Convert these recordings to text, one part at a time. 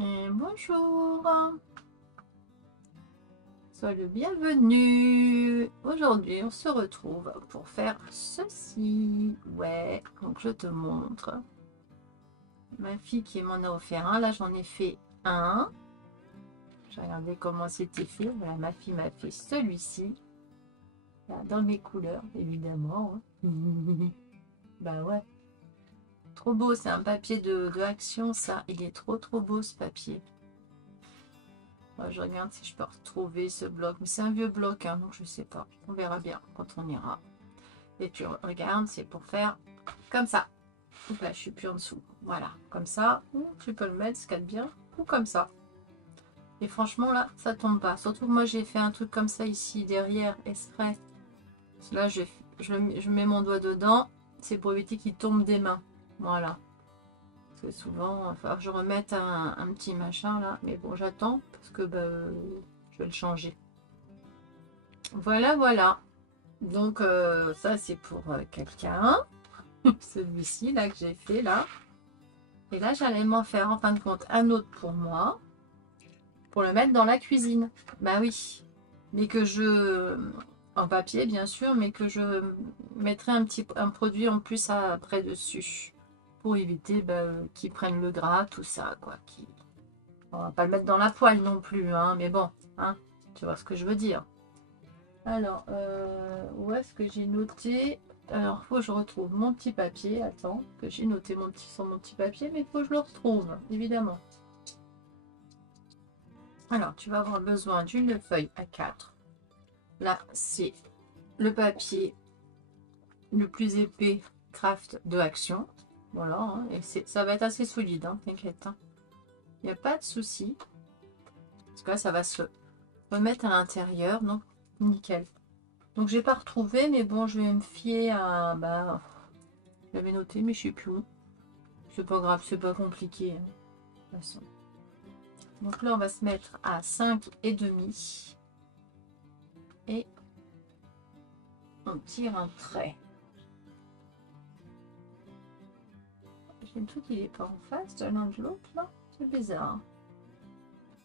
Et bonjour, sois le bienvenu. Aujourd'hui, on se retrouve pour faire ceci. Ouais, donc je te montre. Ma fille qui m'en a offert un, là j'en ai fait un. J'ai regardé comment c'était fait. Voilà, ma fille m'a fait celui-ci. Dans mes couleurs, évidemment. Hein. Bah ouais, trop beau, c'est un papier de Action, ça. Il est trop beau ce papier. Je regarde si je peux retrouver ce bloc. Mais c'est un vieux bloc, hein, donc je sais pas. On verra bien quand on ira. Et tu regardes, c'est pour faire comme ça. Donc là, je suis plus en dessous. Voilà, comme ça. Ou tu peux le mettre, ce qu'il y a de bien. Ou comme ça. Et franchement, là, ça tombe pas. Surtout que moi, j'ai fait un truc comme ça ici, derrière, exprès. Là, je mets mon doigt dedans. C'est pour éviter qu'il tombe des mains. Voilà. Parce que souvent, il va falloir que je remette un petit machin là. Mais bon, j'attends parce que je vais le changer. Voilà, voilà. Donc ça c'est pour quelqu'un. Celui-ci là que j'ai fait là. Et là j'allais m'en faire en fin de compte un autre pour moi. Pour le mettre dans la cuisine. Bah oui. Mais que je... En papier bien sûr. Mais que je mettrai un produit en plus après dessus. Pour éviter qu'ils prennent le gras, tout ça quoi. On va pas le mettre dans la poêle non plus. Hein, mais bon. Hein, tu vois ce que je veux dire. Alors, où est-ce que j'ai noté? Alors, faut que je retrouve mon petit papier. Attends, que j'ai noté sur mon petit papier, mais il faut que je le retrouve, évidemment. Alors, tu vas avoir besoin d'une feuille A4. Là, c'est le papier le plus épais Craft de Action. Voilà, hein, et ça va être assez solide, hein, t'inquiète. Hein. Il n'y a pas de souci. Parce que là, ça va se remettre à l'intérieur, donc nickel. Donc, j'ai pas retrouvé, mais bon, je vais me fier à... je l'avais noté, mais je sais plus où. C'est pas grave, c'est pas compliqué. Hein, de toute façon. Donc là, on va se mettre à 5,5. Et on tire un trait. J'ai le truc, il est pas en face de l'un de l'autre, là. C'est bizarre.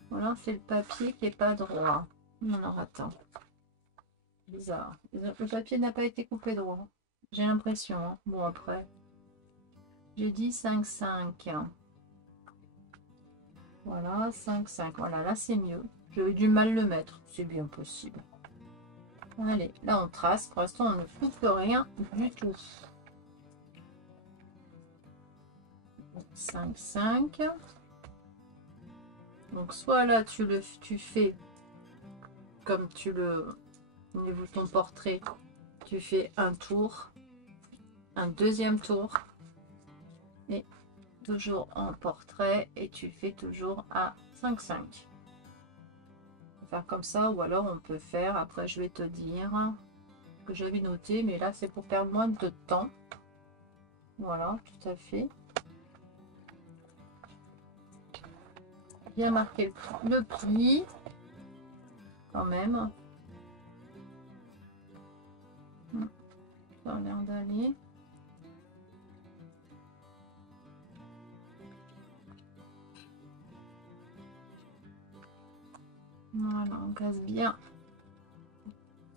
Voilà, c'est le papier qui est pas droit. Alors, attends. Bizarre. Le papier n'a pas été coupé droit. J'ai l'impression. Hein. Bon, après. J'ai dit 5,5. Voilà, 5,5. Voilà, là, c'est mieux. J'ai eu du mal le mettre. C'est bien possible. Allez, là on trace. Pour l'instant, on ne coupe rien du tout. 5, 5. Donc soit là tu fais comme tu le au niveau de ton portrait, tu fais un tour, un deuxième tour et toujours en portrait et tu fais toujours à 5, 5. Faire comme ça ou alors on peut faire, après je vais te dire que j'avais noté, mais là c'est pour perdre moins de temps. Voilà, tout à fait. Bien marquer le pli quand même. Ça a l'air d'aller. Voilà, on casse bien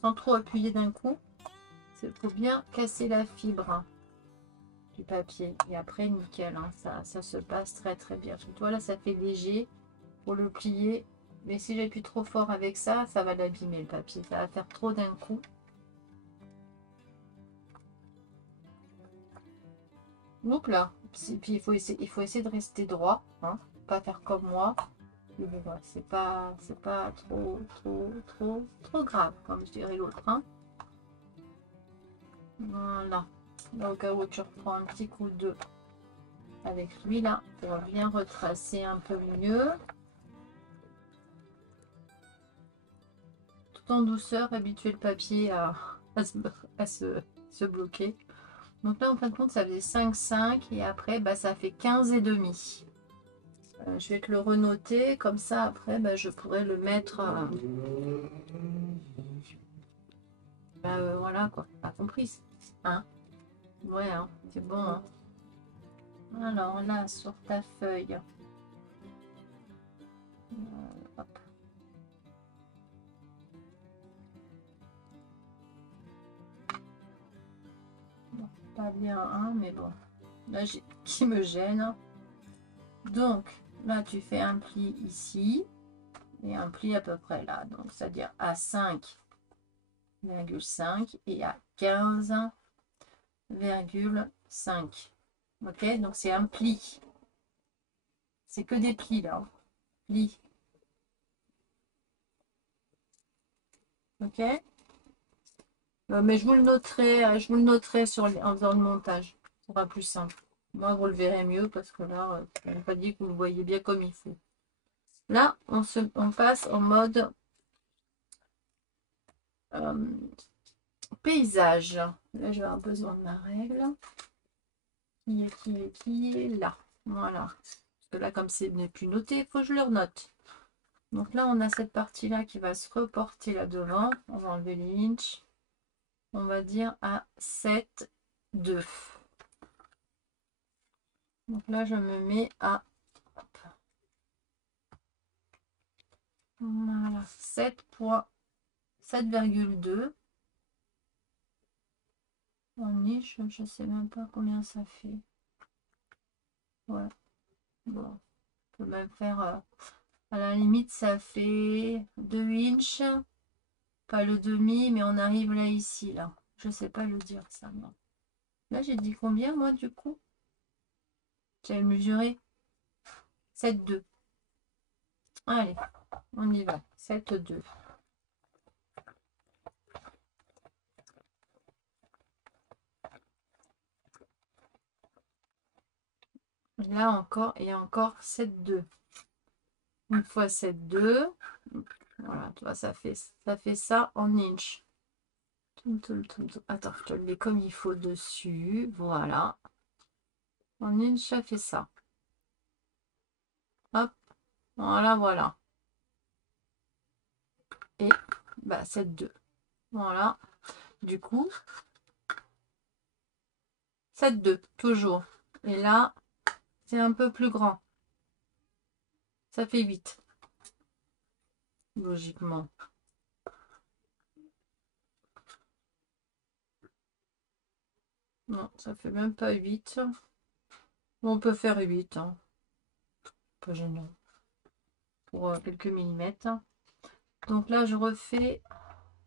sans trop appuyer d'un coup. Il faut bien casser la fibre du papier. Et après, nickel, hein, ça se passe très bien. Surtout là, ça fait léger pour le plier. Mais si j'appuie trop fort avec ça, ça va l'abîmer le papier. Ça va faire trop d'un coup. Donc là, puis il faut essayer de rester droit. Hein, pas faire comme moi. C'est pas trop grave, comme je dirais l'autre. Hein. Voilà. Là, au cas où tu reprends un petit coup de avec lui là pour bien retracer un peu mieux. Tout en douceur, habituer le papier à se bloquer. Donc là, en fin de compte, ça faisait 5, 5 et après, ça fait 15 et demi. Je vais te le renoter, comme ça, après, je pourrais le mettre... voilà, quoi. T'as compris, hein? Ouais, hein, c'est bon, hein. Alors là, sur ta feuille, Hop. Bon, pas bien, hein, mais bon. Là, j'ai qui me gêne. Donc, là, tu fais un pli ici et un pli à peu près là. Donc, c'est-à-dire à 5,5 et à 15,5. Ok, donc c'est un pli. C'est que des plis là. Plis. Ok. Mais je vous le noterai en faisant le montage. Ce sera plus simple. Moi, vous le verrez mieux parce que là, je n'ai pas dit que vous le voyez bien comme il faut. Là, on passe en mode paysage. Là, je vais avoir besoin de ma règle. Qui est là. Voilà. Parce que là, comme c'est n'est plus noté, il faut que je le renote. Donc là, on a cette partie-là qui va se reporter là devant. On va enlever les inches. On va dire à 7,2. Donc là, je me mets à voilà, 7,2 en niche. Je ne sais même pas combien ça fait. Ouais. Bon, on peut même faire à la limite, ça fait 2 inches. Pas le demi, mais on arrive là, ici, là. Je sais pas le dire, ça, non. Là, j'ai dit combien, moi, du coup? J'avais mesuré 7,2. Allez, on y va. 7,2. Là encore, et encore 7,2. Une fois 7,2. Voilà, tu vois, ça fait ça en inch. Attends, je te le mets comme il faut dessus. Voilà. En inch, ça fait ça. Hop. Voilà, voilà. Et bah 7,2. Voilà. Du coup, 7,2, toujours. Et là, c'est un peu plus grand. Ça fait 8. Logiquement. Non, ça fait même pas 8. On peut faire 8. Hein. Pas gênant. Pour quelques millimètres. Donc là, je refais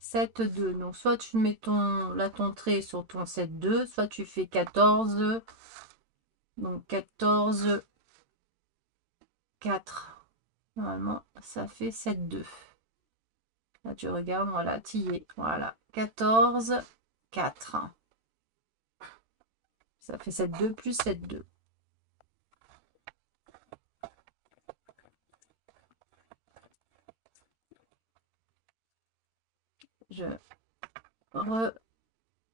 7,2. Donc soit tu mets ton trait sur ton 7,2, soit tu fais 14. Donc 14, 4. Normalement, ça fait 7,2. Là, tu regardes, voilà, tillé. Voilà, 14, 4. Ça fait 7,2 plus 7,2. Je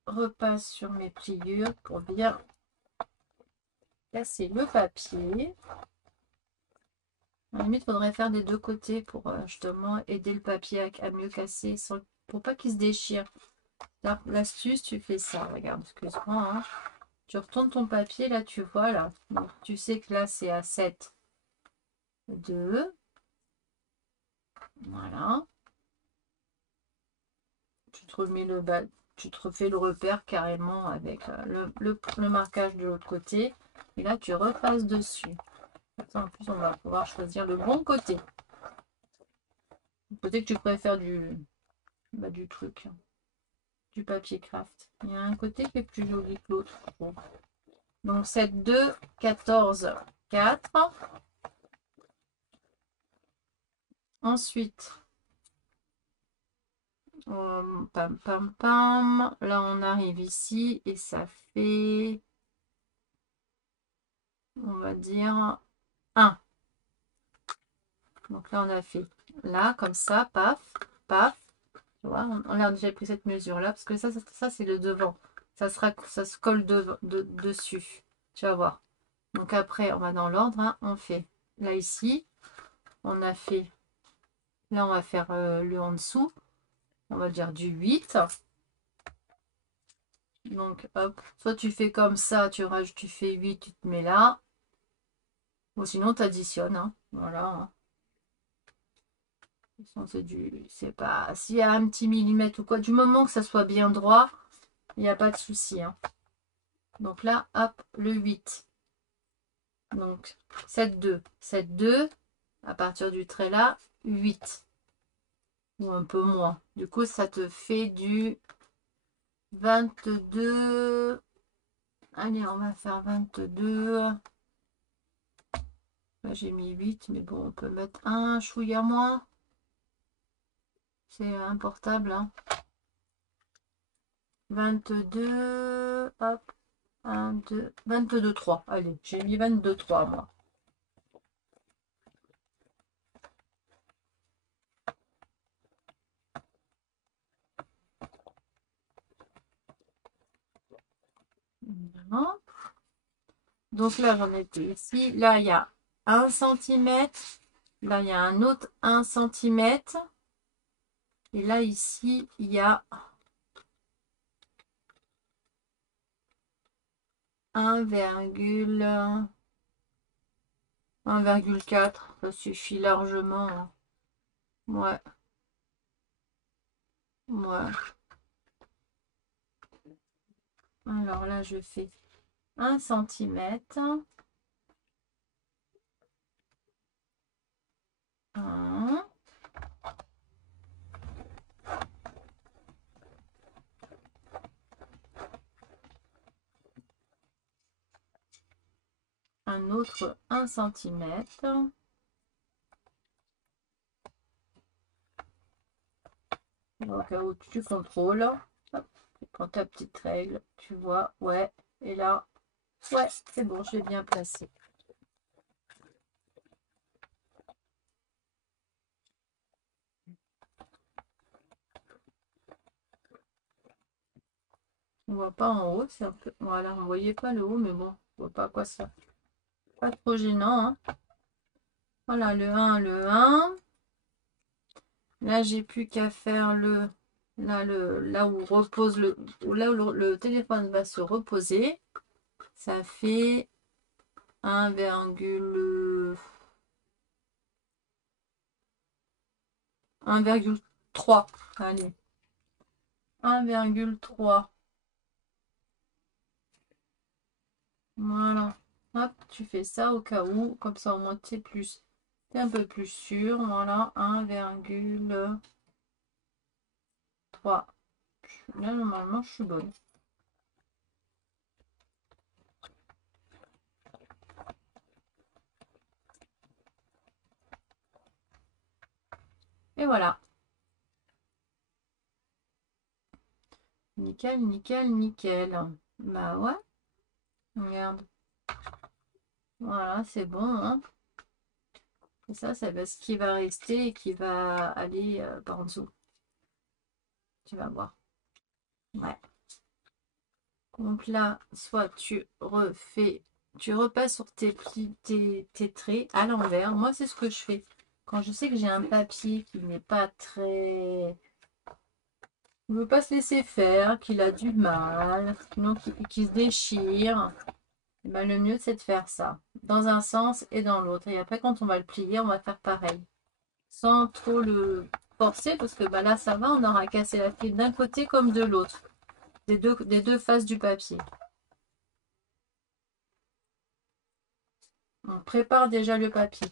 repasse sur mes pliures pour bien casser le papier. À la limite, il faudrait faire des deux côtés pour justement aider le papier à mieux casser pour pas qu'il se déchire. L'astuce, tu fais ça. Regarde, excuse-moi. Hein. Tu retournes ton papier, là, tu vois, là. Donc, tu sais que là, c'est à 7,2. Voilà. Tu te remets tu te refais le repère carrément avec le marquage de l'autre côté. Et là, tu repasses dessus. En plus, on va pouvoir choisir le bon côté. Peut-être que tu préfères du truc, du papier craft. Il y a un côté qui est plus joli que l'autre. Donc 7, 2, 14, 4. Ensuite, pam, pam, pam. Là, on arrive ici et ça fait, on va dire, 1. Donc là, on a fait là, comme ça, paf, paf. Tu vois, on a déjà pris cette mesure-là, parce que ça c'est le devant. Ça se colle dessus. Tu vas voir. Donc après, on va dans l'ordre. Hein, on fait là, ici. On a fait, là, on va faire le en dessous. On va dire du 8. Donc, hop. Soit tu fais comme ça, tu fais 8, tu te mets là. Ou sinon, tu additionnes. Hein, voilà. Hein. C'est du, c'est pas, s'il y a un petit millimètre ou quoi, du moment que ça soit bien droit, il n'y a pas de souci, hein. Donc là, hop, le 8. Donc 7, 2. 7, 2, à partir du trait là, 8. Ou un peu moins. Du coup, ça te fait du 22. Allez, on va faire 22. Là, j'ai mis 8, mais bon, on peut mettre un chouïa moins. C'est un portable, hein. 22, hop, 1, 2, 22, 3. Allez, j'ai mis 22, 3, moi. Voilà. Donc là, j'en étais ici. Là, il y a 1 centimètre. Là, il y a un autre 1 centimètre. Et là, ici, il y a 1,4. Ça suffit largement, hein. Ouais. Ouais. Alors là, je fais 1 centimètre. 1. Un autre 1 centimètre. Au cas où tu contrôles. Hop, tu prends ta petite règle, tu vois, ouais. Et là, ouais, c'est bon, j'ai bien placé. On voit pas en haut, c'est un peu. Voilà, on voyait pas le haut, mais bon, on voit pas à quoi ça. Pas trop gênant, hein. Voilà, le 1, le 1. Là, j'ai plus qu'à faire là où repose là où le téléphone va se reposer. Ça fait 1,3. Allez, 1,3. Voilà. Hop, tu fais ça au cas où, comme ça au moins t'es un peu plus sûr. Voilà, 1,3. Là, normalement, je suis bonne. Et voilà. Nickel, nickel, nickel. Bah ouais. Regarde. Voilà, c'est bon, hein. Et ça va ce qui va rester et qui va aller par en dessous. Tu vas voir. Ouais. Donc là, soit tu repasses sur tes plis, tes traits à l'envers. Moi, c'est ce que je fais. Quand je sais que j'ai un papier qui n'est pas très... Il ne veut pas se laisser faire, qu'il a du mal, sinon qui se déchire, et ben, le mieux, c'est de faire ça. Dans un sens et dans l'autre. Et après, quand on va le plier, on va faire pareil. Sans trop le forcer, parce que bah, là, ça va, on aura cassé la fil d'un côté comme de l'autre. Des deux faces du papier. On prépare déjà le papier.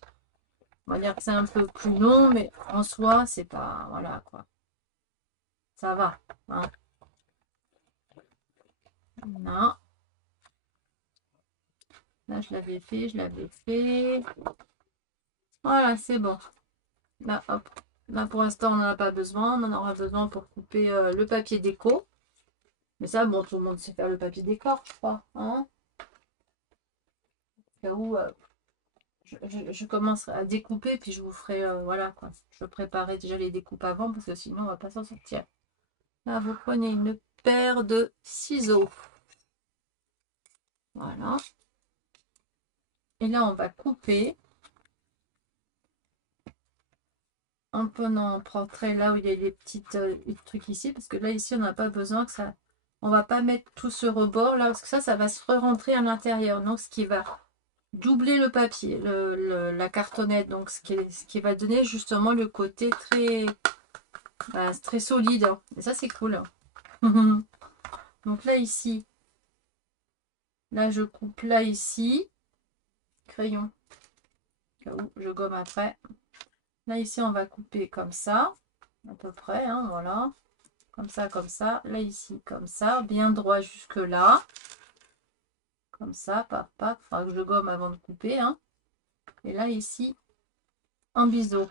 On va dire que c'est un peu plus long, mais en soi, c'est pas... Voilà, quoi. Ça va, hein. Non. Là, je l'avais fait, je l'avais fait. Voilà, c'est bon. Là, hop. Là, pour l'instant, on n'en a pas besoin. On en aura besoin pour couper le papier déco. Mais ça, bon, tout le monde sait faire le papier décor, je crois, hein. Au cas où... je commencerai à découper, puis je vous ferai, voilà quoi. Je préparerai déjà les découpes avant, parce que sinon on va pas s'en sortir. Là, vous prenez une paire de ciseaux. Voilà. Et là, on va couper. En prenant, on prend très là où il y a les petites trucs ici, parce que là, ici, on n'a pas besoin que ça... On va pas mettre tout ce rebord là, parce que ça va se re-rentrer à l'intérieur. Donc, ce qui va doubler le papier, la cartonnette, donc ce qui va donner justement le côté très, très solide. Et ça, c'est cool. Donc là, ici, là, je coupe là, ici. Crayon, je gomme après. Là, ici, on va couper comme ça, à peu près, hein, voilà. Comme ça, comme ça. Là, ici, comme ça, bien droit jusque là. Comme ça, paf, paf. Enfin, que je gomme avant de couper, hein. Et là, ici, en biseau.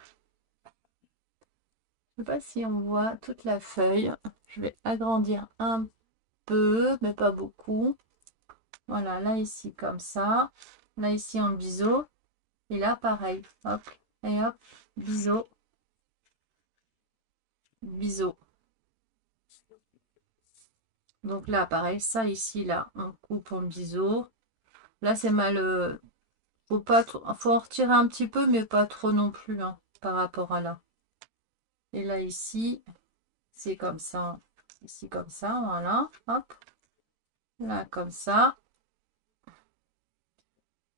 Je ne sais pas si on voit toute la feuille. Je vais agrandir un peu, mais pas beaucoup. Voilà, là, ici, comme ça. Là, ici, en biseau. Et là, pareil. Hop, et hop, biseau. Biseau. Donc là, pareil, ça ici, là, on coupe en biseau. Là, c'est mal. Faut pas trop, faut en retirer un petit peu, mais pas trop non plus, hein, par rapport à là. Et là, ici, c'est comme ça. Ici, comme ça, voilà. Hop. Là, comme ça.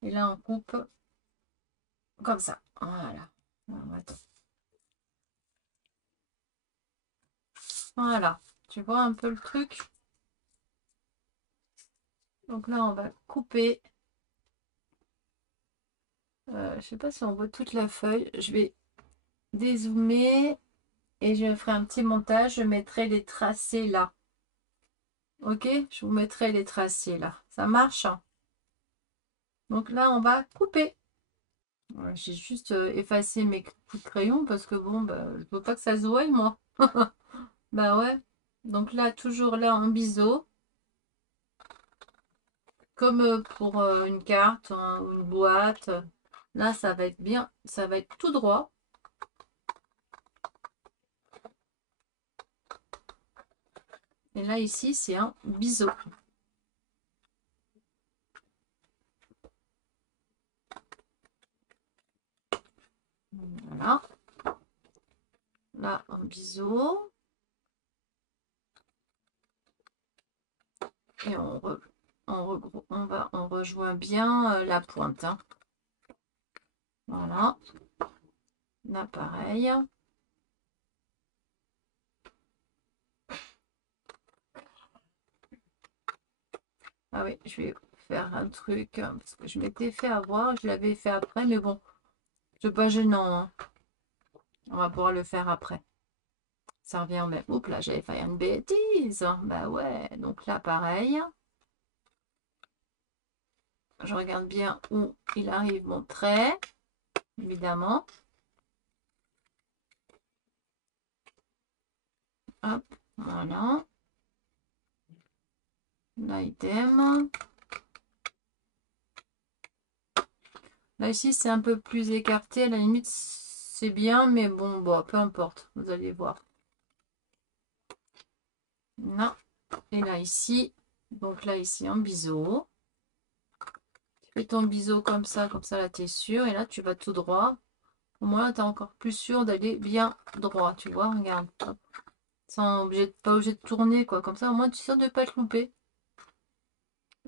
Et là, on coupe comme ça. Voilà. Voilà. Tu vois un peu le truc? Donc là, on va couper. Je sais pas si on voit toute la feuille. Je vais dézoomer et je ferai un petit montage. Je mettrai les tracés là. Ok? Je vous mettrai les tracés là. Ça marche? Donc là, on va couper. Voilà, j'ai juste effacé mes coups de crayon parce que bon, bah, je veux pas que ça se voie, moi. Bah ouais. Donc là, toujours là en biseau. Comme pour une carte hein, ou une boîte. Là, ça va être bien. Ça va être tout droit. Et là, ici, c'est un biseau. Voilà. Là, un biseau. Et on rejoint bien la pointe. Hein. Voilà. Là, pareil. Ah oui, je vais faire un truc. Parce que je m'étais fait avoir. Je l'avais fait après. Mais bon, c'est pas gênant. Hein. On va pouvoir le faire après. Ça revient au même. Oups, là, j'avais fait une bêtise. Bah ouais. Donc là, pareil. Je regarde bien où il arrive mon trait. Évidemment. Hop, voilà. L'item. Là, ici, c'est un peu plus écarté. À la limite, c'est bien, mais bon, peu importe. Vous allez voir. Non. Et là, ici. Donc là, ici, en biseau. Tu fais ton biseau comme ça, là, tu es sûr. Et là, tu vas tout droit. Au moins, tu es encore plus sûr d'aller bien droit. Tu vois, regarde. Hop. Sans pas obligé de tourner, quoi. Comme ça, au moins, tu es sûr de ne pas te louper.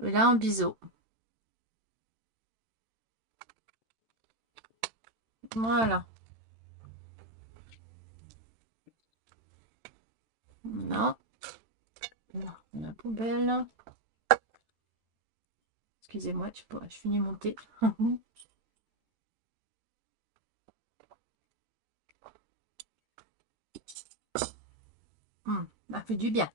Et là, en biseau. Voilà. Non. La poubelle. Excusez-moi, je finis mon thé. Ça fait du bien.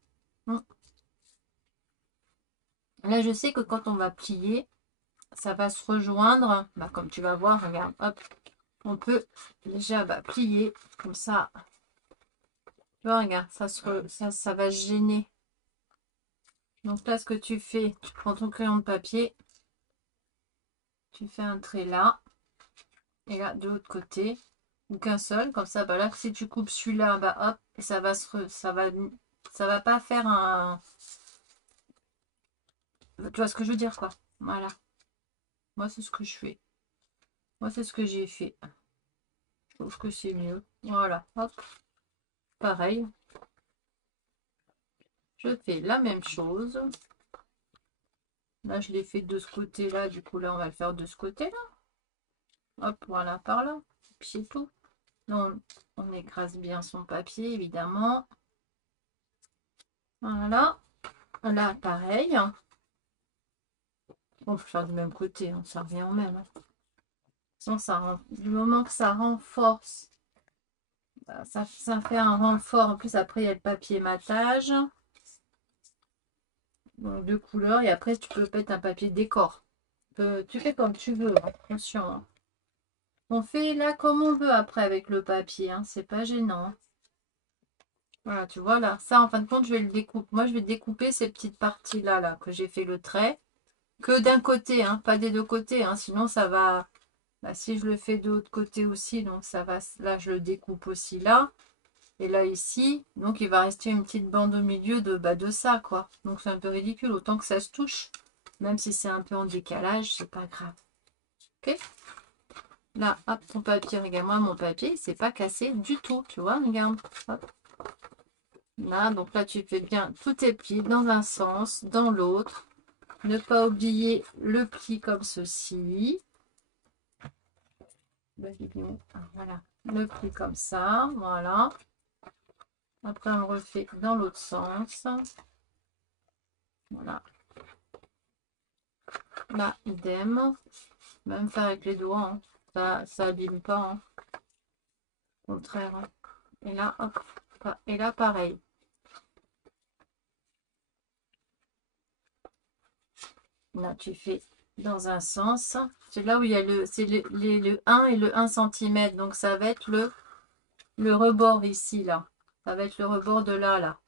Là, je sais que quand on va plier, ça va se rejoindre. Comme tu vas voir, regarde, hop, on peut déjà plier comme ça. Tu vois, regarde, ça va gêner. Donc là, ce que tu fais, tu prends ton crayon de papier, tu fais un trait là, et là, de l'autre côté, ou qu'un seul, comme ça, là, si tu coupes celui-là, hop, et ça va pas faire un... Tu vois ce que je veux dire, quoi. Voilà. Moi, c'est ce que je fais. Moi, c'est ce que j'ai fait. Je trouve que c'est mieux. Voilà, hop. Pareil. Je fais la même chose. Là, je l'ai fait de ce côté-là. Du coup, là, on va le faire de ce côté-là. Hop, voilà, par là. Puis c'est tout. Là, on écrase bien son papier, évidemment. Voilà. Là, pareil. On peut faire du même côté, hein, ça revient au même. Hein. Sinon, du moment que ça renforce, ça fait un renfort. En plus, après, il y a le papier matage. Donc, deux couleurs. Et après, tu peux mettre un papier décor. Tu fais comme tu veux. Hein. Attention. Hein. On fait là comme on veut après avec le papier. Hein. C'est pas gênant. Hein. Voilà, tu vois là. Ça, en fin de compte, je vais le découper. Moi, je vais découper ces petites parties-là là, que j'ai fait le trait. Que d'un côté, hein, pas des deux côtés. Hein, sinon, ça va... Bah, si je le fais de l'autre côté aussi, donc ça va... Là, je le découpe aussi là. Et là, ici. Donc, il va rester une petite bande au milieu de ça, quoi. Donc, c'est un peu ridicule. Autant que ça se touche. Même si c'est un peu en décalage, c'est pas grave. Ok? Là, hop, ton papier. Regarde, moi, mon papier, c'est pas cassé du tout. Tu vois, regarde. Hop. Là, donc là, tu fais bien tous tes plis dans un sens, dans l'autre. Ne pas oublier le pli comme ceci. Voilà, le pli comme ça. Voilà. Après, on le refait dans l'autre sens. Voilà. Là, idem. Même faire avec les doigts. Hein. Ça abîme pas. Hein. Au contraire. Hein. Et là, hop. Et là, pareil. Là, tu fais dans un sens. C'est là où il y a le 1 et le 1 cm. Donc, ça va être le rebord ici, là. Ça va être le rebord de là.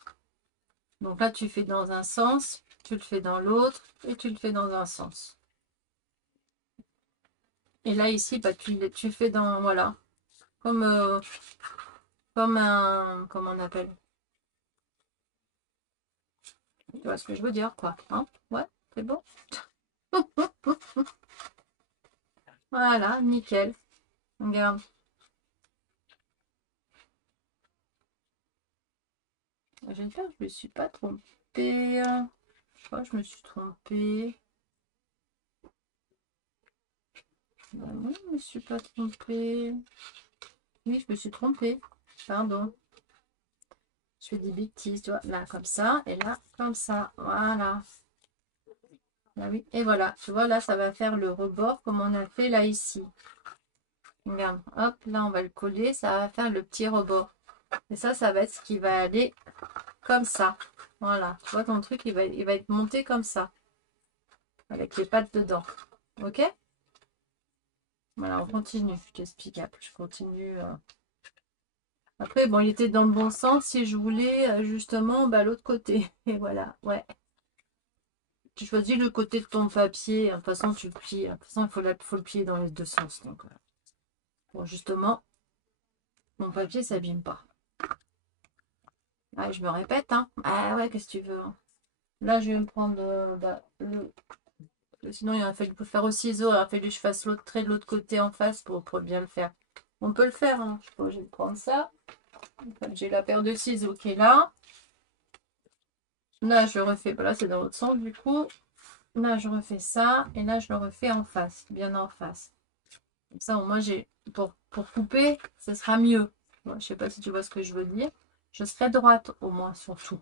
Donc là, tu fais dans un sens, tu le fais dans l'autre et tu le fais dans un sens. Et là, ici, bah, tu fais dans, voilà, comme un, comment on appelle? Tu vois ce que je veux dire, quoi. Hein? Ouais, c'est bon. Voilà, nickel. Regarde. J'espère que je me suis pas trompée. Je crois que je me suis trompée. Non, je me suis pas trompée. Oui, je me suis trompée. Pardon. Je fais des bêtises, tu vois. Là, comme ça. Et là, comme ça. Voilà. Là, oui. Et voilà. Tu vois, là, ça va faire le rebord comme on a fait là, ici. Regarde. Hop, là, on va le coller. Ça va faire le petit rebord. Et ça va être ce qui va aller comme ça. Voilà. Tu vois, ton truc, il va être monté comme ça. Avec les pattes dedans. Ok? Voilà, on continue. Je t'explique après. Je continue. Après, bon, il était dans le bon sens si je voulais justement l'autre côté. Et voilà, ouais. Tu choisis le côté de ton papier. De toute façon, tu le plies. De toute façon, faut le plier dans les deux sens. Donc, bon, justement, mon papier s'abîme pas. Ah, je me répète, hein. Ah ouais, qu'est-ce que tu veux. Hein. Là, je vais me prendre sinon, il faut le faire au ciseau. Il a fallu que je fasse l'autre trait de l'autre côté en face pour bien le faire. On peut le faire. Hein. Je vais prendre ça. J'ai la paire de ciseaux qui est là. Là, je refais. Là, c'est dans l'autre sens du coup. Là, je refais ça. Et là, je le refais en face. Bien en face. Comme ça, au moins, pour couper, ce sera mieux. Bon, je ne sais pas si tu vois ce que je veux dire. Je serai droite, au moins, surtout.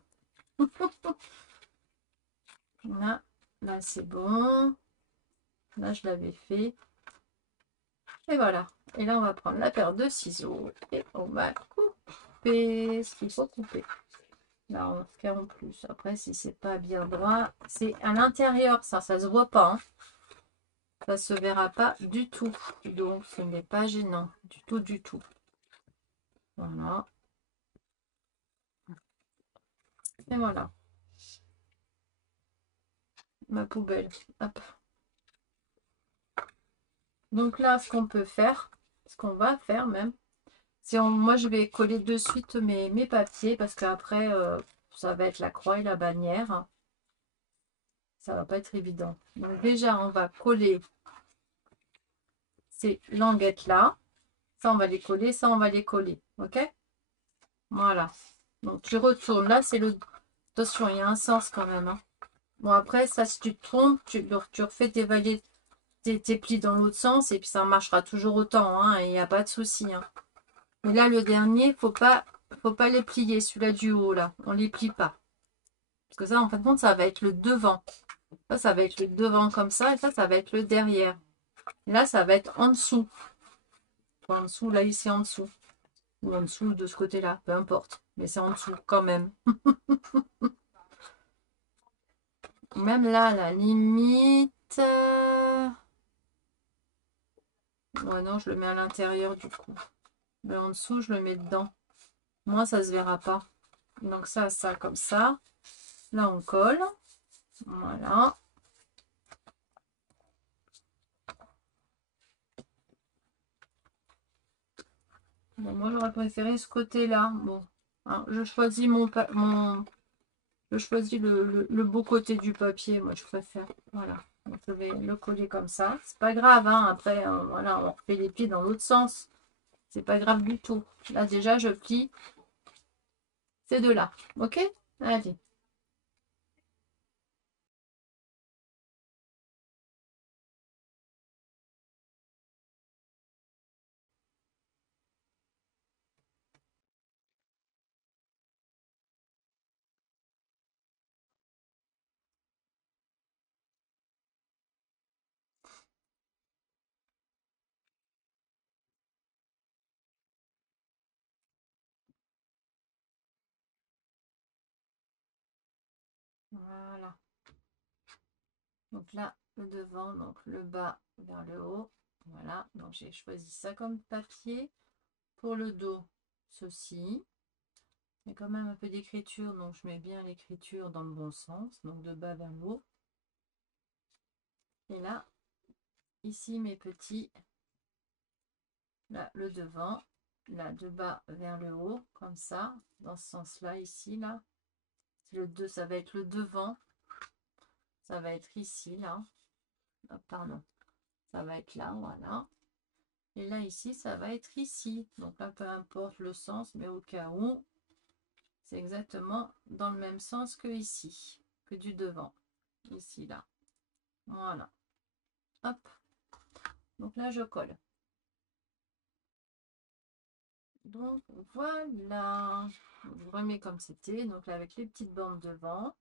Là c'est bon. Là, je l'avais fait. Et voilà. Et là, on va prendre la paire de ciseaux. Et on va couper ce qu'il faut couper. Là, on va faire en plus. Après, si c'est pas bien droit, c'est à l'intérieur, ça se voit pas. Hein. Ça se verra pas du tout. Donc, ce n'est pas gênant. Du tout, du tout. Voilà. Et voilà. Ma poubelle. Hop. Donc là, ce qu'on peut faire, ce qu'on va faire même, c'est moi je vais coller de suite mes papiers parce qu'après, ça va être la croix et la bannière. Ça va pas être évident. Donc déjà, on va coller ces languettes là. Ça, on va les coller. Ça, on va les coller. Ok? Voilà. Donc je retourne. Là, c'est le... Attention, il y a un sens quand même. Hein. Bon, après, ça, si tu te trompes, tu refais tes plis dans l'autre sens et puis ça marchera toujours autant, hein, et il n'y a pas de souci, hein. Mais là, le dernier, faut pas les plier, celui-là du haut, là. On les plie pas. Parce que ça, en fin de compte, ça va être le devant. Ça va être le devant comme ça, et ça va être le derrière. Et là, ça va être en dessous. En dessous, là, ici, en dessous. Ou en dessous de ce côté-là, peu importe. Mais c'est en dessous, quand même. Même là, à la limite... Ouais, non, je le mets à l'intérieur, du coup. Mais en dessous, je le mets dedans. Moi, ça se verra pas. Donc ça, comme ça. Là, on colle. Voilà. Bon, moi, j'aurais préféré ce côté-là. Bon, hein, je choisis je choisis le beau côté du papier. Moi, je préfère. Voilà. Donc, je vais le coller comme ça. C'est pas grave, hein. Après, voilà, on refait les pieds dans l'autre sens. C'est pas grave du tout. Là, déjà, je plie ces deux-là. Ok? Allez. Voilà. Donc là, le devant, donc le bas vers le haut. Voilà. Donc j'ai choisi ça comme papier. Pour le dos, ceci. Il y a quand même un peu d'écriture, donc je mets bien l'écriture dans le bon sens. Donc de bas vers le haut. Et là, ici mes petits. Là, le devant. Là, de bas vers le haut, comme ça. Dans ce sens-là, ici, là. Le 2, ça va être le devant. Ça va être ici, là. Ah, pardon. Ça va être là, voilà. Et là, ici, ça va être ici. Donc là, peu importe le sens, mais au cas où, c'est exactement dans le même sens que ici, que du devant. Ici, là. Voilà. Hop. Donc là, je colle. Donc voilà. Je remets comme c'était. Donc là, avec les petites bandes devant.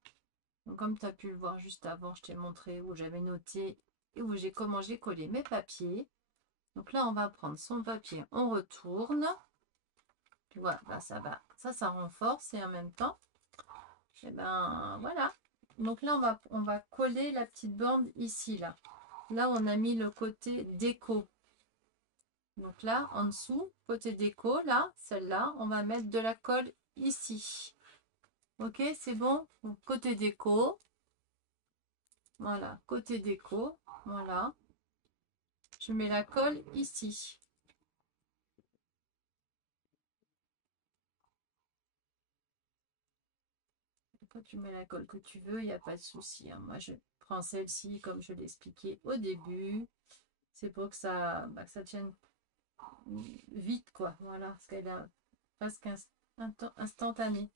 Donc comme tu as pu le voir juste avant, je t'ai montré où j'avais noté et où j'ai comment j'ai collé mes papiers. Donc là, on va prendre son papier, on retourne. Tu vois, là, ça va. Ça renforce et en même temps, et ben voilà. Donc là, on va coller la petite bande ici, là. Là, on a mis le côté déco. Donc là, en dessous, côté déco, là, celle-là, on va mettre de la colle ici. Ok, c'est bon? Donc, côté déco. Voilà, côté déco. Voilà. Je mets la colle ici. Quand tu mets la colle que tu veux, il n'y a pas de souci, hein. Moi, je prends celle-ci comme je l'ai expliqué au début. C'est pour que que ça tienne vite, quoi. Voilà, parce qu'elle a presque instantané.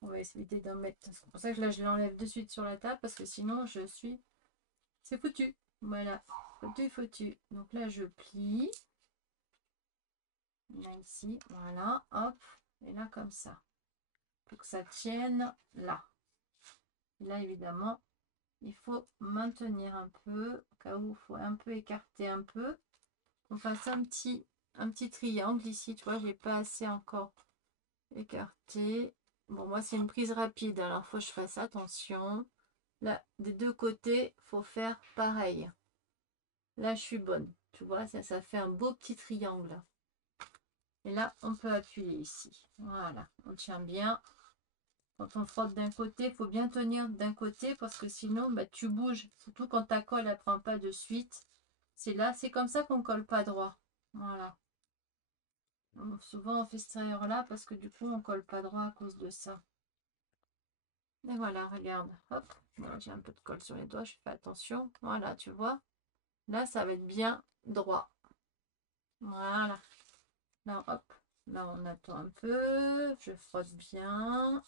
On va éviter d'en mettre. C'est pour ça que là, je l'enlève de suite sur la table, parce que sinon, je suis... C'est foutu. Voilà, foutu, foutu. Donc là, je plie. Là, ici, voilà, hop. Et là, comme ça. Pour que ça tienne là. Et là, évidemment, il faut maintenir un peu. Au cas où, il faut un peu écarter un peu. On fasse un petit triangle ici. Tu vois, j'ai pas assez encore écarté. Bon, moi, c'est une prise rapide. Alors, il faut que je fasse attention. Là, des deux côtés, faut faire pareil. Là, je suis bonne. Tu vois, ça fait un beau petit triangle. Et là, on peut appuyer ici. Voilà, on tient bien. Quand on frotte d'un côté, il faut bien tenir d'un côté parce que sinon, bah, tu bouges. Surtout quand ta colle, elle ne prend pas de suite. C'est là, c'est comme ça qu'on ne colle pas droit. Voilà. Donc, souvent, on fait cette erreur-là parce que du coup, on ne colle pas droit à cause de ça. Et voilà, regarde. Hop, j'ai un peu de colle sur les doigts, je fais attention. Voilà, tu vois. Là, ça va être bien droit. Voilà. Là, hop. Là, on attend un peu. Je frotte bien.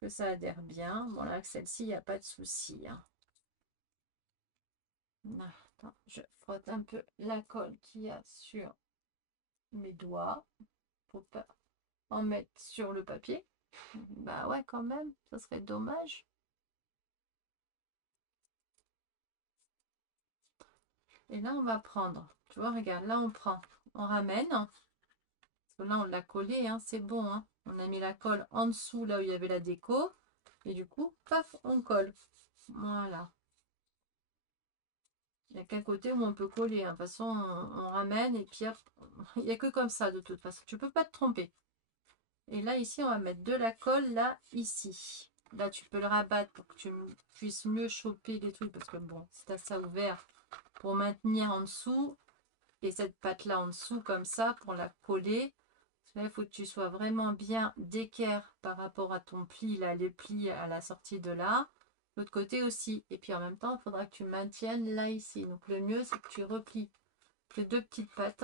que ça adhère bien. Bon, là, avec celle-ci, il n'y a pas de souci. Hein. Attends, je frotte un peu la colle qu'il y a sur mes doigts pour pas en mettre sur le papier. Bah ouais, quand même, ça serait dommage. Et là, on va prendre, tu vois, regarde, là, on ramène. Parce que là, on l'a collé, hein, c'est bon. Hein. On a mis la colle en dessous, là où il y avait la déco. Et du coup, paf, on colle. Voilà. Il n'y a qu'un côté où on peut coller. Hein. De toute façon, on ramène et puis hop, il n'y a que comme ça, de toute façon. Tu peux pas te tromper. Et là, ici, on va mettre de la colle, là, ici. Là, tu peux le rabattre pour que tu puisses mieux choper les trucs. Parce que bon, si tu as ça ouvert, pour maintenir en dessous, et cette patte-là en dessous, comme ça, pour la coller. Là, il faut que tu sois vraiment bien d'équerre par rapport à ton pli, là, les plis à la sortie de là. L'autre côté aussi. Et puis en même temps, il faudra que tu maintiennes là, ici. Donc le mieux, c'est que tu replies tes deux petites pattes.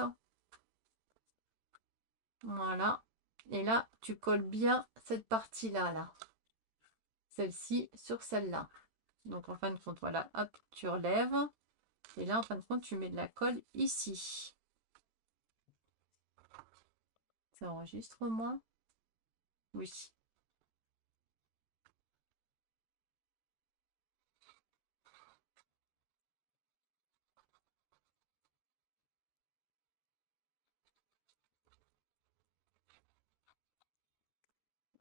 Voilà. Et là, tu colles bien cette partie-là, là. Celle-ci sur celle-là. Donc en fin de compte, voilà, hop, tu relèves. Et là, en fin de compte, tu mets de la colle ici. Ça enregistre au moins? Oui.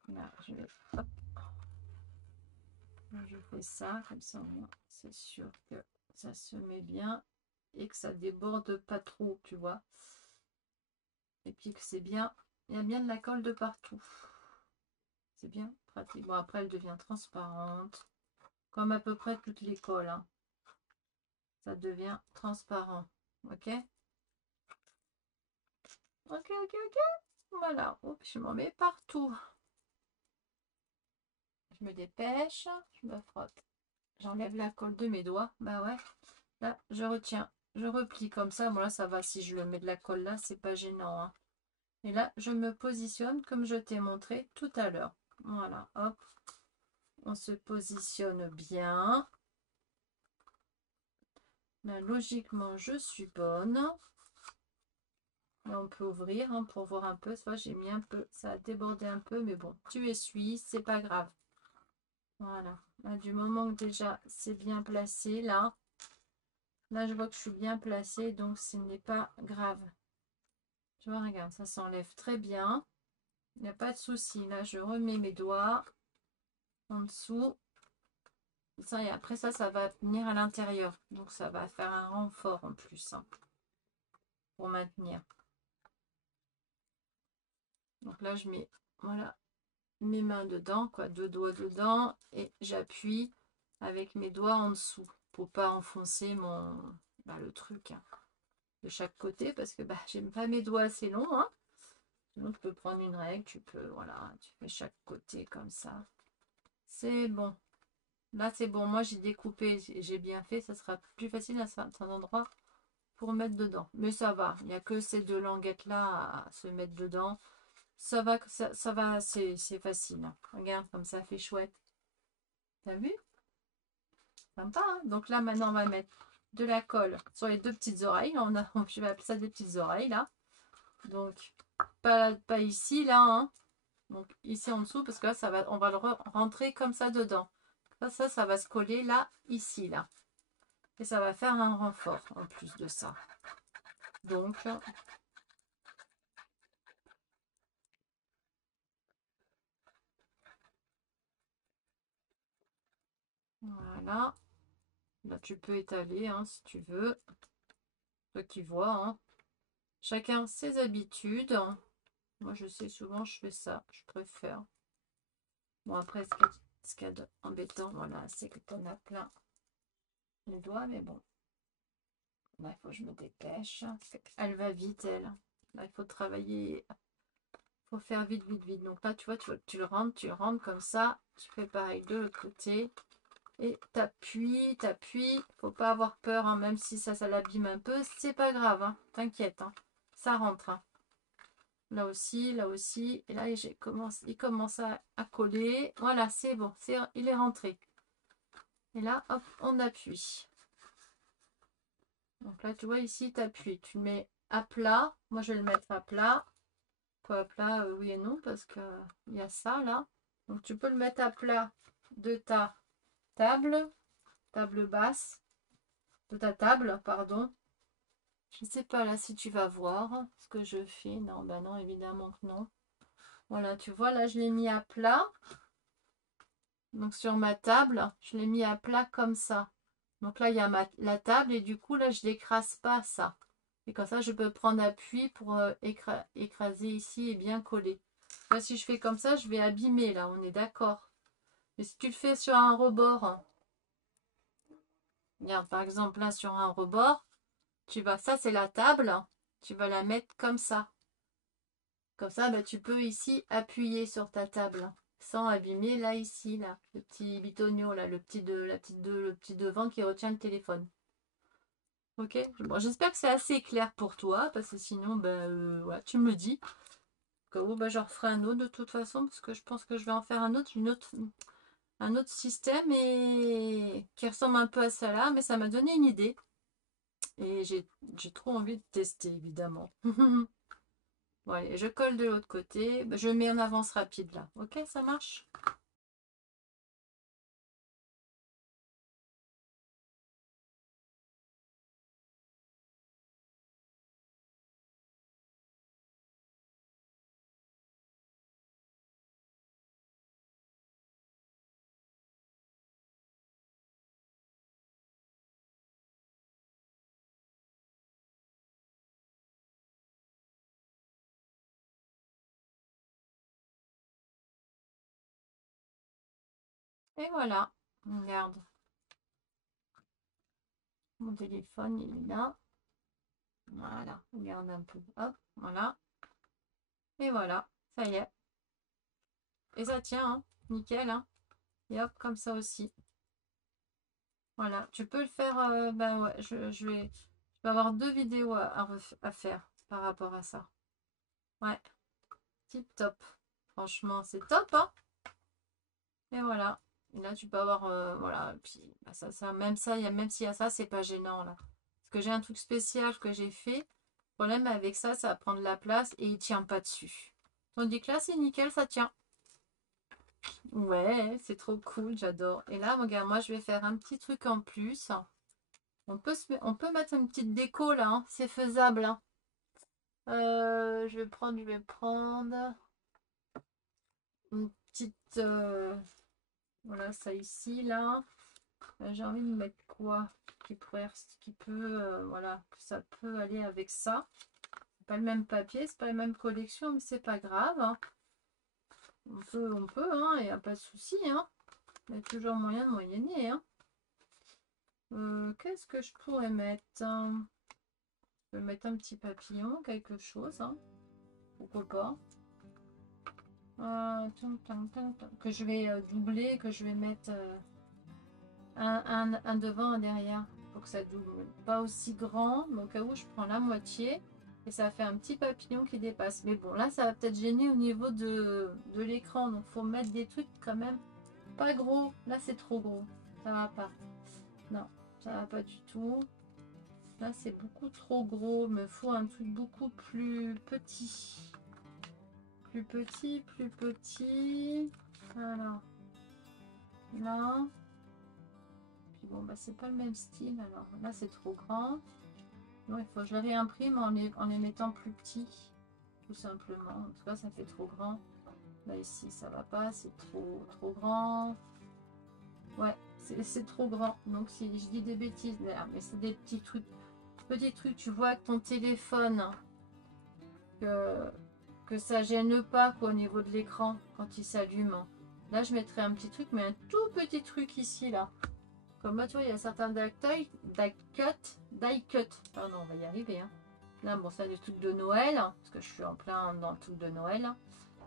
Là, hop, je fais ça, comme ça, au moins, c'est sûr que ça se met bien et que ça déborde pas trop, tu vois. Et puis que c'est bien, il y a bien de la colle de partout. C'est bien pratique. Bon, après, elle devient transparente, comme à peu près toutes les colles. Hein. Ça devient transparent. Ok? Ok, ok, ok. Voilà. Oups, je m'en mets partout. Je me dépêche, je me frotte. J'enlève la colle de mes doigts. Bah ouais. Là, je retiens. Je replie comme ça. Bon, là, ça va. Si je le mets de la colle là, c'est pas gênant. Hein. Et là, je me positionne comme je t'ai montré tout à l'heure. Voilà, hop. On se positionne bien. Là, logiquement, je suis bonne. Là, on peut ouvrir hein, pour voir un peu. Soit j'ai mis un peu, ça a débordé un peu, mais bon, tu essuies, c'est pas grave. Voilà. Là, du moment que déjà c'est bien placé, là, je vois que je suis bien placée, donc ce n'est pas grave. Tu vois, regarde, ça s'enlève très bien. Il n'y a pas de souci. Là, je remets mes doigts en dessous. Ça, et après ça, ça va venir à l'intérieur. Donc, ça va faire un renfort en plus hein, pour maintenir. Donc là, je mets voilà, mes mains dedans, quoi, deux doigts dedans. Et j'appuie avec mes doigts en dessous pour pas enfoncer le truc hein, de chaque côté. Parce que j'aime pas mes doigts assez longs. Hein. Donc, tu peux prendre une règle. Tu peux, voilà, tu fais chaque côté comme ça. C'est bon. Là, c'est bon. Moi, j'ai découpé, j'ai bien fait. Ça sera plus facile à certains endroits pour mettre dedans. Mais ça va. Il n'y a que ces deux languettes-là à se mettre dedans. Ça va, ça va, c'est facile. Regarde comme ça fait chouette. T'as vu? Sympa, hein. Donc là, maintenant, on va mettre de la colle sur les deux petites oreilles. Je vais appeler ça des petites oreilles, là. Donc, pas ici, là, hein. Donc, ici en dessous, parce que là, on va le rentrer comme ça dedans. Ça va se coller là, ici, là. Et ça va faire un renfort en plus de ça. Donc, voilà. Là, tu peux étaler hein, si tu veux. Toi qui vois. Hein. Chacun ses habitudes. Moi, je sais, souvent, je fais ça. Je préfère. Bon, après, ce qu'il y a d'embêtant, voilà, c'est que tu en as plein les doigts. Mais bon, là, il faut que je me dépêche. Elle va vite, elle. Là, il faut travailler. Il faut faire vite, vite, vite. Donc là, tu vois, tu le rentres comme ça. Tu fais pareil de l'autre côté. Et t'appuies, t'appuies. Faut pas avoir peur, hein, même si ça l'abîme un peu. C'est pas grave, hein, t'inquiète. Hein, ça rentre. Hein. Là aussi, là aussi. Et là, il commence à coller. Voilà, c'est bon. Il est rentré. Et là, hop, on appuie. Donc là, tu vois, ici, tu appuies. Tu le mets à plat. Moi, je vais le mettre à plat. Quoi, à plat, oui et non, parce que il y a ça, là. Donc, tu peux le mettre à plat de ta table basse, de ta table, pardon. Je ne sais pas, là, si tu vas voir ce que je fais. Non, ben non, évidemment que non. Voilà, tu vois, là, je l'ai mis à plat. Donc, sur ma table, je l'ai mis à plat comme ça. Donc là, il y a la table et du coup, là, je l'écrase pas, ça. Et comme ça, je peux prendre appui pour écraser ici et bien coller. Là, si je fais comme ça, je vais abîmer, là, on est d'accord. Mais si tu le fais sur un rebord, regarde, par exemple, là, sur un rebord, ça, c'est la table, tu vas la mettre comme ça. Comme ça, bah, tu peux ici appuyer sur ta table sans abîmer là, ici, là, le petit bitonio, là, le petit le petit devant qui retient le téléphone. Ok, bon, j'espère que c'est assez clair pour toi, parce que sinon, ben, voilà, tu me le dis. Bah, j'en referai un autre de toute façon, parce que je pense que je vais en faire un autre, un autre système et qui ressemble un peu à ça là, mais ça m'a donné une idée. Et j'ai trop envie de tester, évidemment. Bon, allez, je colle de l'autre côté. Bah, je mets en avance rapide là. Ok, ça marche? Et voilà. Regarde. Mon téléphone, il est là. Voilà. Regarde un peu. Hop, voilà. Et voilà. Ça y est. Et ça tient, hein. Nickel, hein. Et hop, comme ça aussi. Voilà. Tu peux le faire. Ben ouais, je vais avoir deux vidéos à faire par rapport à ça. Ouais. Tip top. Franchement, c'est top, hein. Et voilà. Et là, tu peux avoir, voilà, et puis bah, même ça, même s'il y a ça, c'est pas gênant là. Parce que j'ai un truc spécial que j'ai fait. Le problème avec ça, ça va prendre la place et il tient pas dessus. Tandis que là, c'est nickel, ça tient. Ouais, c'est trop cool, j'adore. Et là, regarde, moi, je vais faire un petit truc en plus. On peut mettre une petite déco là, hein, c'est faisable, hein. Je vais prendre une petite, voilà, ça ici, là. J'ai envie de mettre quoi qui peut, voilà, que ça peut aller avec ça. C'est pas le même papier, c'est pas la même collection, mais c'est pas grave, hein. On peut, hein, il n'y a pas de souci, hein. Il y a toujours moyen de moyenner, hein. Qu'est-ce que je pourrais mettre, hein? Je vais mettre un petit papillon, quelque chose, hein. Pourquoi pas. Que je vais doubler, que je vais mettre un devant, un derrière, pour que ça double. Pas aussi grand, mais au cas où je prends la moitié et ça fait un petit papillon qui dépasse. Mais bon, là, ça va peut-être gêner au niveau de l'écran, donc faut mettre des trucs quand même pas gros. Là, c'est trop gros, ça va pas. Non, ça va pas du tout. Là, c'est beaucoup trop gros, me faut un truc beaucoup plus petit. Plus petit, plus petit. Alors, là. Puis bon, bah, c'est pas le même style. Alors là, c'est trop grand. Non, il faut que je le réimprime en les mettant plus petits. Tout simplement. En tout cas, ça fait trop grand. Là, ici, ça va pas. C'est trop grand. Ouais, c'est trop grand. Donc, si je dis des bêtises, mais c'est des petits trucs. Petits trucs, tu vois que ton téléphone, que, que ça gêne pas quoi, au niveau de l'écran quand il s'allume. Là, je mettrai un petit truc, mais un tout petit truc ici, là. Comme moi, tu vois, il y a certains die cut. Pardon, on va y arriver. Hein. Là, bon, ça, du truc de Noël, hein, parce que je suis en plein dans le truc de Noël.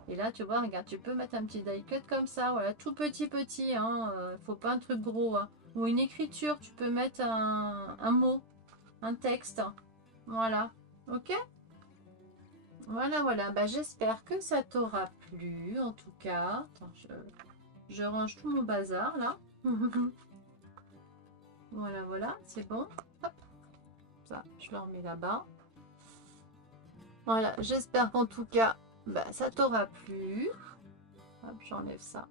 Et là, tu vois, regarde, tu peux mettre un petit die cut comme ça, voilà, tout petit, hein, faut pas un truc gros. Hein. Ou une écriture, tu peux mettre un mot, un texte. Voilà, ok. Voilà, voilà. Bah, j'espère que ça t'aura plu, en tout cas. Attends, je range tout mon bazar, là. Voilà, voilà, c'est bon. Hop, ça, je le remets là-bas. Voilà, j'espère qu'en tout cas, bah, ça t'aura plu. Hop, j'enlève ça.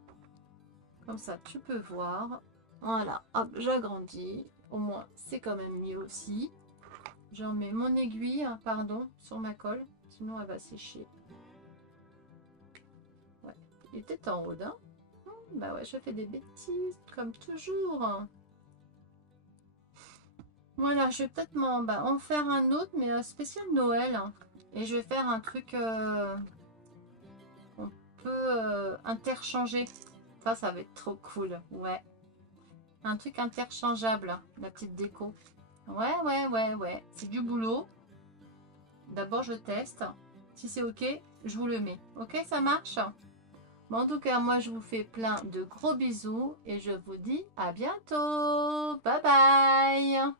Comme ça, tu peux voir. Voilà, hop, j'agrandis. Au moins, c'est quand même mieux aussi. J'en mets mon aiguille, hein, pardon, sur ma colle. Sinon, elle va sécher. Ouais, il était en haut, hein. Bah ouais, je fais des bêtises, comme toujours. Voilà, je vais peut-être en faire un autre, mais spécial Noël, hein. Et je vais faire un truc qu'on peut interchanger. Ça va être trop cool. Ouais. Un truc interchangeable, hein, la petite déco. Ouais, ouais, ouais, ouais. C'est du boulot. D'abord, je teste. Si c'est OK, je vous le mets. OK, ça marche? Bon, en tout cas, moi, je vous fais plein de gros bisous et je vous dis à bientôt. Bye bye.